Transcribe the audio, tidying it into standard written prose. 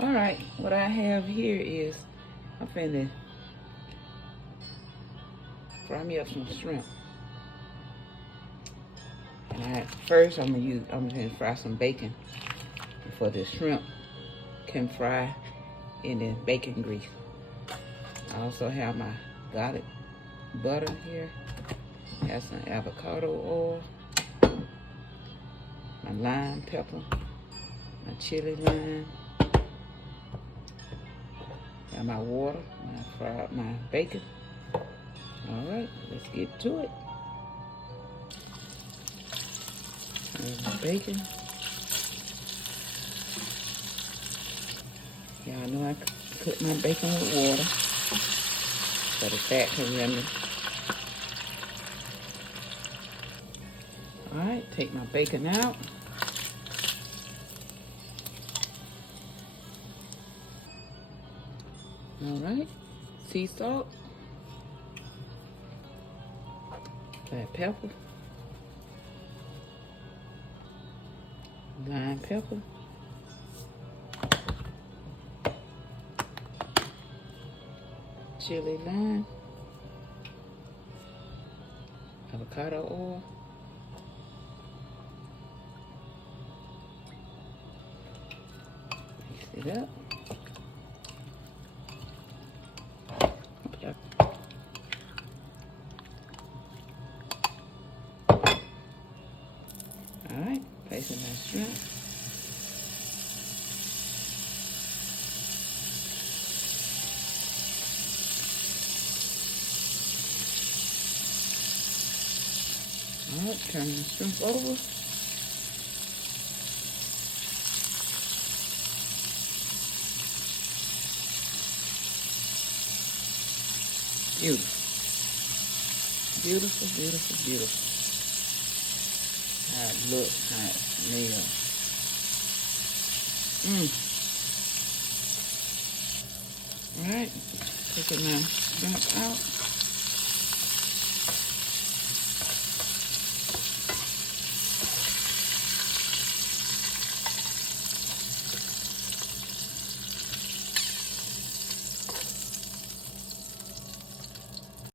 All right, what I have here is I'm finna fry me up some shrimp. And first I'm gonna fry some bacon before the shrimp can fry in the bacon grease. I also have my garlic butter here. I have some avocado oil, my lime pepper, my chili lime, got my water when I fry up my bacon. All right, let's get to it. There's my bacon. Y'all know I cook my bacon with water so the fat can render. All right, take my bacon out. All right, sea salt, black pepper, lime pepper, chili lime, avocado oil, mix it up. All right, place in my shrimp. All right, turn the shrimp over. Beautiful. Beautiful, beautiful, beautiful. How it looks, how it smells. All right, taking my shrimp out.